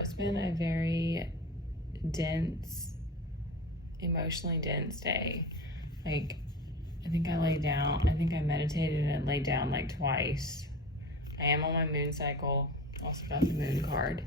it's been a very dense, emotionally dense day. Like, I think I meditated and laid down like twice. I am on my moon cycle. Also got the moon card.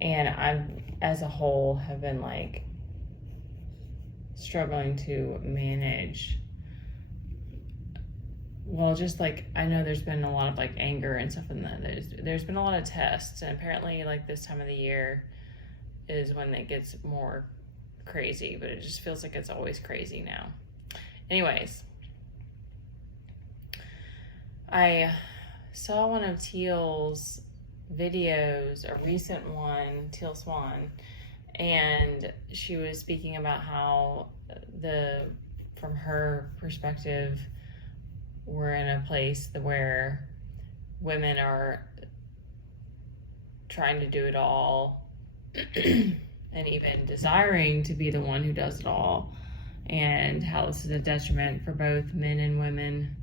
And as a whole, have been like struggling to manage. Well, just like, I know there's been a lot of like anger and stuff, and there's been a lot of tests, and apparently like this time of the year is when it gets more crazy, but it just feels like it's always crazy now. Anyways, I saw one of Teal's videos, a recent one, Teal Swan, and she was speaking about how from her perspective, we're in a place where women are trying to do it all and even desiring to be the one who does it all, and how this is a detriment for both men and women.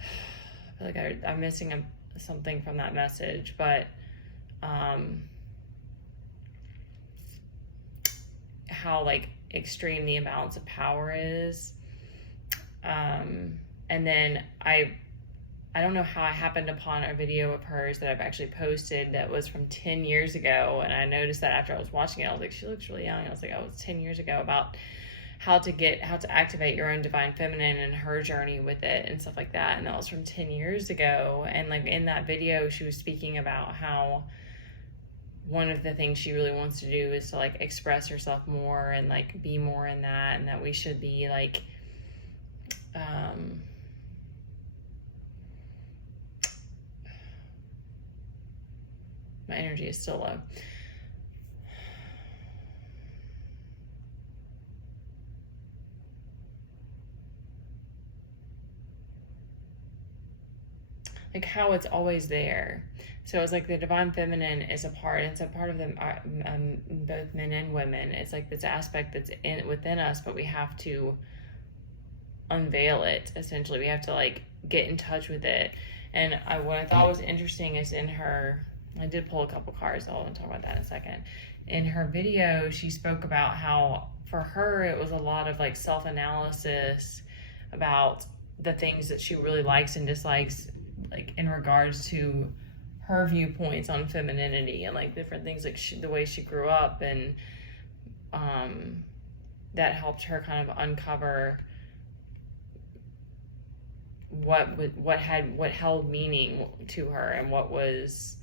I feel like I'm missing something from that message, but how like extreme the imbalance of power is. And then I don't know how I happened upon a video of hers that I've actually posted that was from 10 years ago. And I noticed that after I was watching it, I was like, she looks really young. I was like, oh, it's 10 years ago, about how to activate your own divine feminine and her journey with it and stuff like that. And that was from 10 years ago. And like in that video, she was speaking about how one of the things she really wants to do is to like express herself more and like be more in that, and that we should be like, my energy is still low. Like how it's always there. So it's like the divine feminine is it's a part of them, both men and women. It's like this aspect that's within us, but we have to unveil it. Essentially, we have to like get in touch with it. And what I thought was interesting is I did pull a couple cards. I'll talk about that in a second. In her video, she spoke about how for her it was a lot of like self-analysis about the things that she really likes and dislikes, like in regards to her viewpoints on femininity and like different things, like the way she grew up, and that helped her kind of uncover what held meaning to her, and what was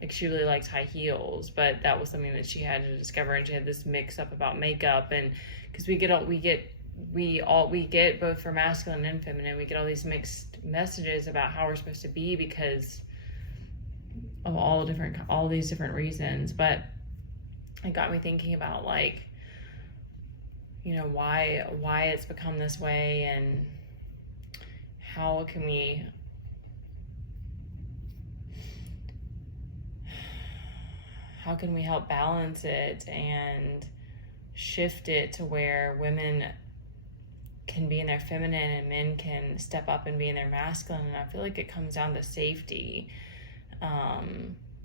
like she really likes high heels, but that was something that she had to discover, and she had this mix up about makeup, and because we get both for masculine and feminine, we get all these mixed messages about how we're supposed to be because of all these different reasons. But it got me thinking about like, you know, why it's become this way, and how can we help balance it and shift it to where women can be in their feminine and men can step up and be in their masculine. And I feel like it comes down to safety,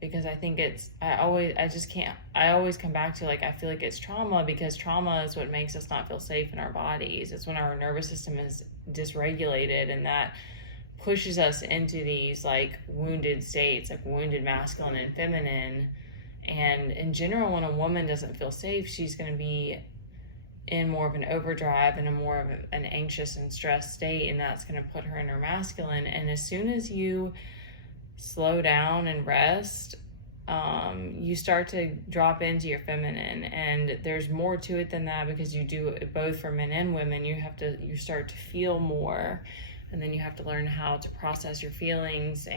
because I think I always come back to like, I feel like it's trauma, because trauma is what makes us not feel safe in our bodies. It's when our nervous system is dysregulated, and that pushes us into these like wounded states, like wounded masculine and feminine. And in general, when a woman doesn't feel safe, she's going to be in more of an overdrive and a more of an anxious and stressed state, and that's going to put her in her masculine. And as soon as you slow down and rest, you start to drop into your feminine. And there's more to it than that, because you do it both for men and women. You start to feel more, and then you have to learn how to process your feelings.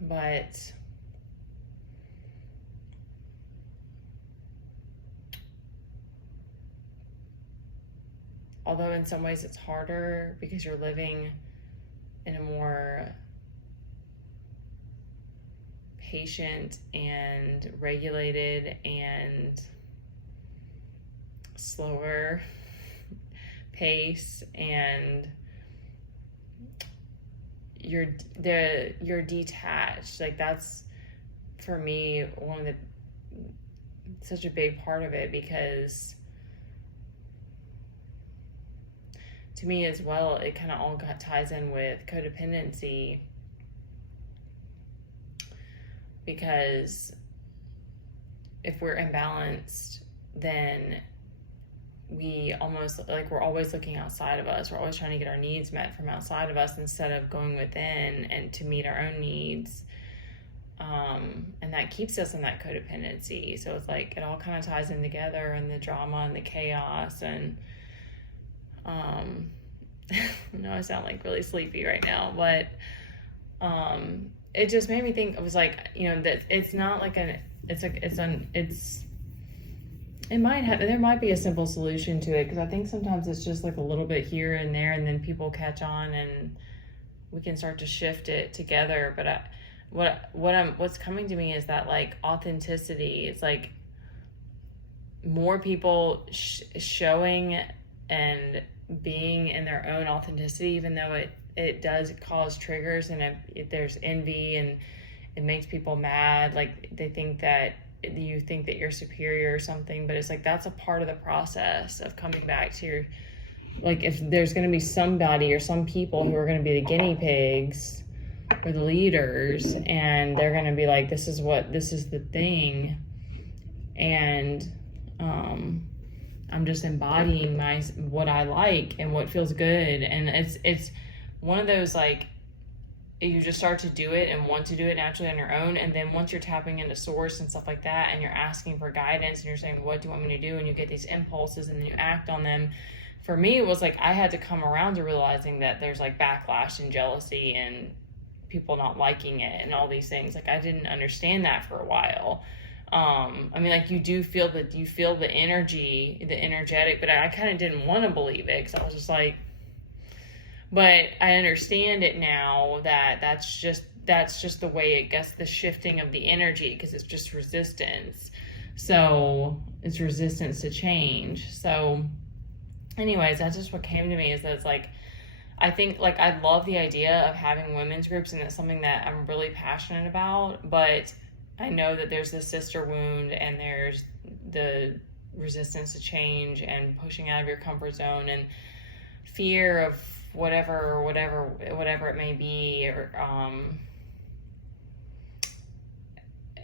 But although in some ways it's harder because you're living in a more patient and regulated and slower pace, and you're detached. Like, that's for me such a big part of it, because to me as well, it kind of all ties in with codependency, because if we're imbalanced, then we're always looking outside of us. We're always trying to get our needs met from outside of us instead of going within and to meet our own needs. And that keeps us in that codependency. So it's like it all kind of ties in together, and the drama and the chaos. And I know I sound like really sleepy right now, but it just made me think. It was like, that it's not like there might be a simple solution to it, because I think sometimes it's just like a little bit here and there, and then people catch on and we can start to shift it together. But what's coming to me is that, like, authenticity. It's like more people showing and being in their own authenticity, even though it does cause triggers, and if there's envy and it makes people mad. Like, they think that you think that you're superior or something, but it's like that's a part of the process of coming back to your, like, if there's going to be somebody or some people who are going to be the guinea pigs or the leaders, and they're going to be like, this is the thing, and I'm just embodying what I like and what feels good. And it's one of those, like, you just start to do it and want to do it naturally on your own. And then once you're tapping into source and stuff like that, and you're asking for guidance, and you're saying, what do you want me to do? And you get these impulses and then you act on them. For me, it was like, I had to come around to realizing that there's like backlash and jealousy and people not liking it and all these things. Like, I didn't understand that for a while. I mean, like, you feel the energy, the energetic, but I kind of didn't want to believe it, because I was just like, but I understand it now, that that's just the way it gets, the shifting of the energy, because it's just resistance. So it's resistance to change. So anyways, that's just what came to me, is that it's like, I think, like, I love the idea of having women's groups, and it's something that I'm really passionate about, but I know that there's the sister wound, and there's the resistance to change and pushing out of your comfort zone and fear of whatever it may be, or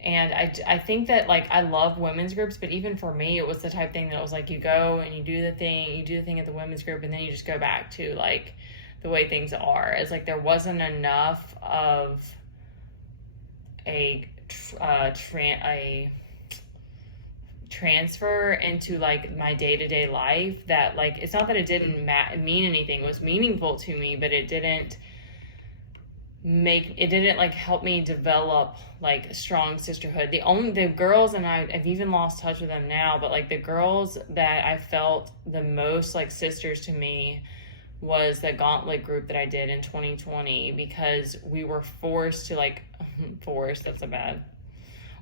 and I think that, like, I love women's groups, but even for me, it was the type thing that it was like, you go and you do the thing at the women's group, and then you just go back to, like, the way things are. It's like there wasn't enough of a transfer into, like, my day-to-day life, that, like, it's not that it didn't mean anything. It was meaningful to me, but it didn't like help me develop, like, strong sisterhood. The girls, and I've even lost touch with them now, but, like, the girls that I felt the most like sisters to me was the Gauntlet group that I did in 2020, because we were forced to, like, that's so bad.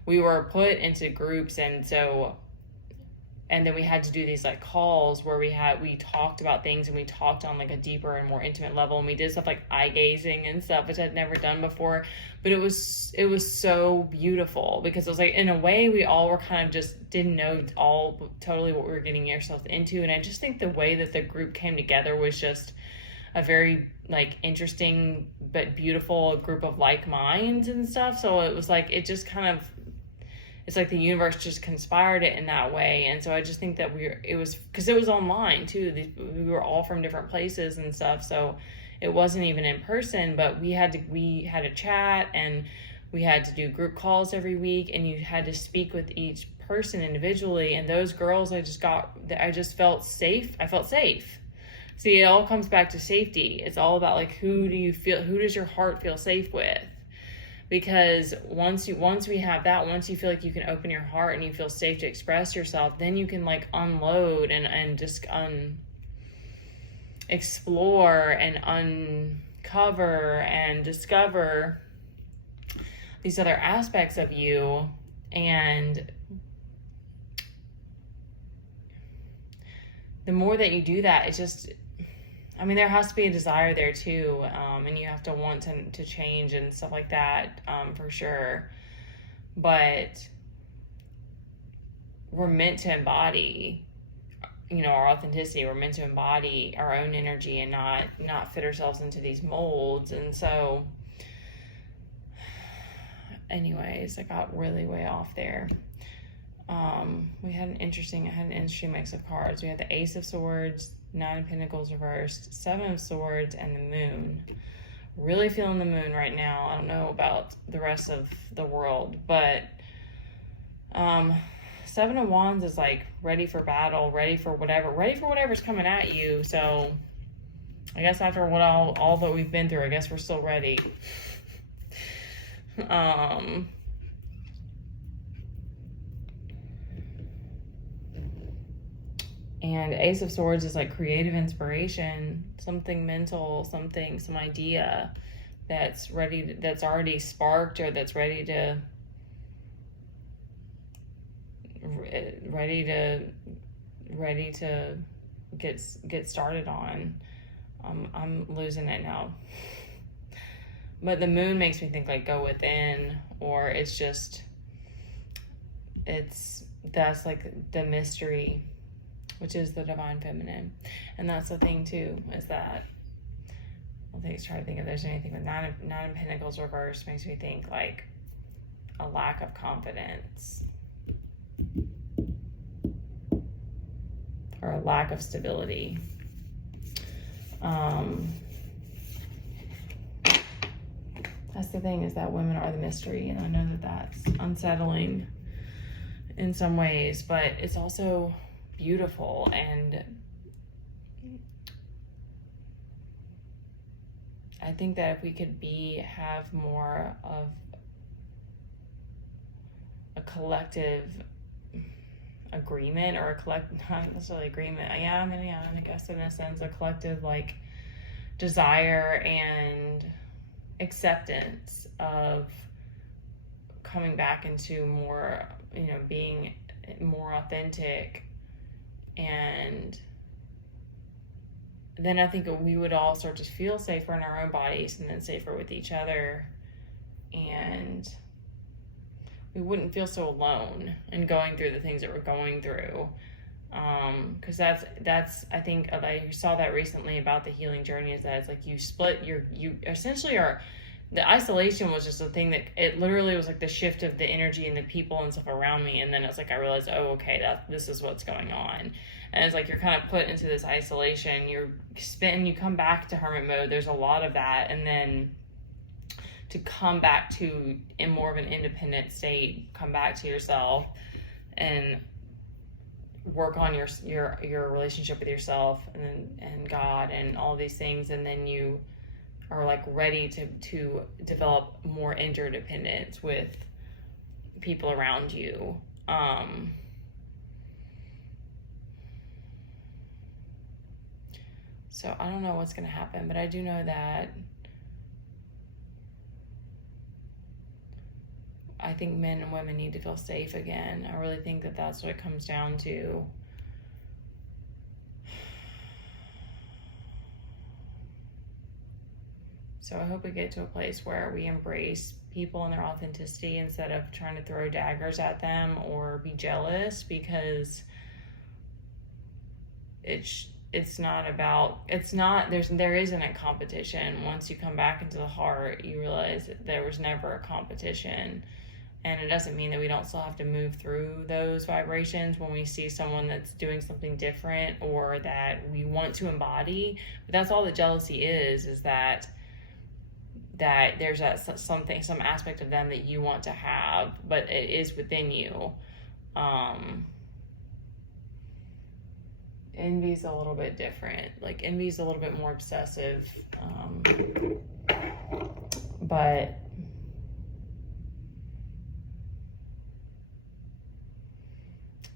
We were put into groups, and then we had to do these, like, calls where we talked about things, and we talked on, like, a deeper and more intimate level, and we did stuff like eye gazing and stuff, which I'd never done before, but it was so beautiful, because it was like, in a way, we all were kind of just didn't know all totally what we were getting ourselves into. And I just think the way that the group came together was just a very, like, interesting but beautiful group of like minds and stuff. So it was like, it just kind of, it's like the universe just conspired it in that way. And so I just think that it was because it was online too. We were all from different places and stuff. So it wasn't even in person, but we had a chat, and we had to do group calls every week, and you had to speak with each person individually. And those girls, I just felt safe. I felt safe. See, it all comes back to safety. It's all about, like, who does your heart feel safe with? Because once we have that, once you feel like you can open your heart and you feel safe to express yourself, then you can, like, unload and just explore and uncover and discover these other aspects of you. And the more that you do that, it just, I mean, there has to be a desire there too, and you have to want to change and stuff like that, for sure. But we're meant to embody, our authenticity. We're meant to embody our own energy and not fit ourselves into these molds. And so, anyways, I got really way off there. I had an interesting mix of cards. We had the Ace of Swords, Nine of Pentacles reversed, Seven of Swords, and the Moon. Really feeling the Moon right now. I don't know about the rest of the world, but Seven of Wands is like ready for battle, ready for whatever's coming at you. So I guess after what all that we've been through, I guess we're still ready. And Ace of Swords is like creative inspiration, something mental, some idea that's already sparked, or that's ready to get started on. I'm losing it now. But the Moon makes me think like go within, or that's like the mystery, which is the divine feminine. And that's the thing too, is that try to think if there's anything with Nine of Pentacles reversed makes me think like a lack of confidence, or a lack of stability. That's the thing, is that women are the mystery, and I know that that's unsettling in some ways, but it's also beautiful. And I think that if we could have more of a collective agreement, or not necessarily agreement, I guess in a sense, a collective like desire and acceptance of coming back into more, being more authentic. And then I think we would all start to feel safer in our own bodies, and then safer with each other, and we wouldn't feel so alone in going through the things that we're going through. Because that's I think I saw that recently about the healing journey, is that it's like you essentially are, the isolation was just a thing that it literally was like the shift of the energy and the people and stuff around me. And then it's like I realized, oh, okay, this is what's going on. And it's like you're kind of put into this isolation, you come back to hermit mode. There's a lot of that. And then to come back to in more of an independent state, come back to yourself and work on your relationship with yourself and God and all these things. And then you are like ready to develop more interdependence with people around you. So I don't know what's going to happen, but I do know that I think men and women need to feel safe again. I really think that that's what it comes down to. So I hope we get to a place where we embrace people and their authenticity instead of trying to throw daggers at them or be jealous, because there isn't a competition. Once you come back into the heart, you realize that there was never a competition. And it doesn't mean that we don't still have to move through those vibrations when we see someone that's doing something different or that we want to embody. But that's all that jealousy is that there's some aspect of them that you want to have, but it is within you. Envy's a little bit different. Like envy's a little bit more obsessive, but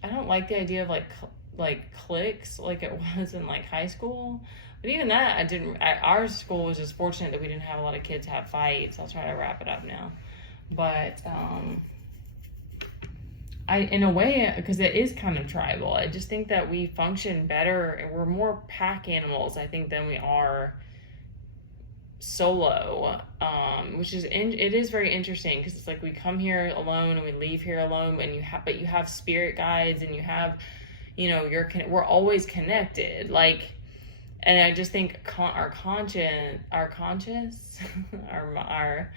I don't like the idea of like cliques like it was in like high school. But even that, our school was just fortunate that we didn't have a lot of kids have fights. I'll try to wrap it up now. But in a way, because it is kind of tribal, I just think that we function better and we're more pack animals, I think, than we are solo, which is it is very interesting because it's like we come here alone and we leave here alone, and you have spirit guides, and you have, we're always connected, like. And I just think our conscious, our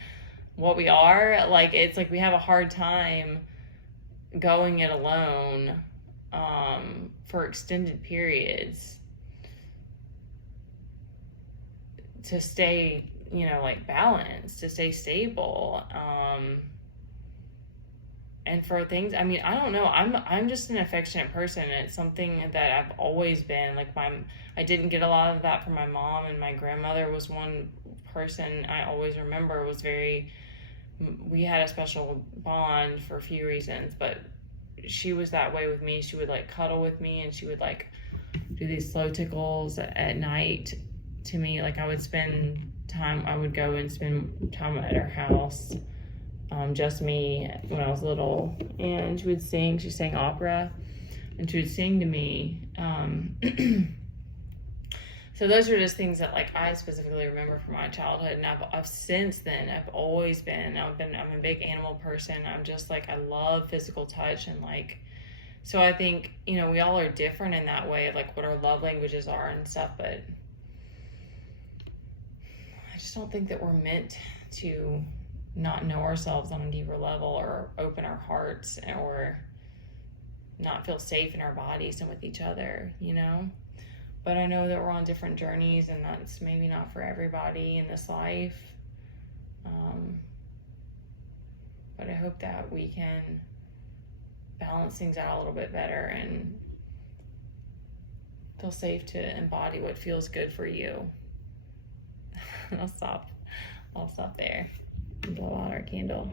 what we are, like, it's like we have a hard time going it alone for extended periods to stay, like, balanced, to stay stable. And for things, I mean, I don't know, I'm just an affectionate person, and it's something that I've always been. Like, I didn't get a lot of that from my mom, and my grandmother was one person I always remember was we had a special bond for a few reasons, but she was that way with me. She would, like, cuddle with me, and she would, like, do these slow tickles at night to me. Like, I would go and spend time at her house, just me, when I was little, and she sang opera, and she would sing to me. So those are just things that, like, I specifically remember from my childhood, and I've since then, I'm a big animal person. I'm just, like, I love physical touch, and, like, so I think, we all are different in that way of, like, what our love languages are and stuff, but I just don't think that we're meant to not know ourselves on a deeper level, or open our hearts, or not feel safe in our bodies and with each other, But I know that we're on different journeys, and that's maybe not for everybody in this life. But I hope that we can balance things out a little bit better and feel safe to embody what feels good for you. I'll stop there. Blow out our candle.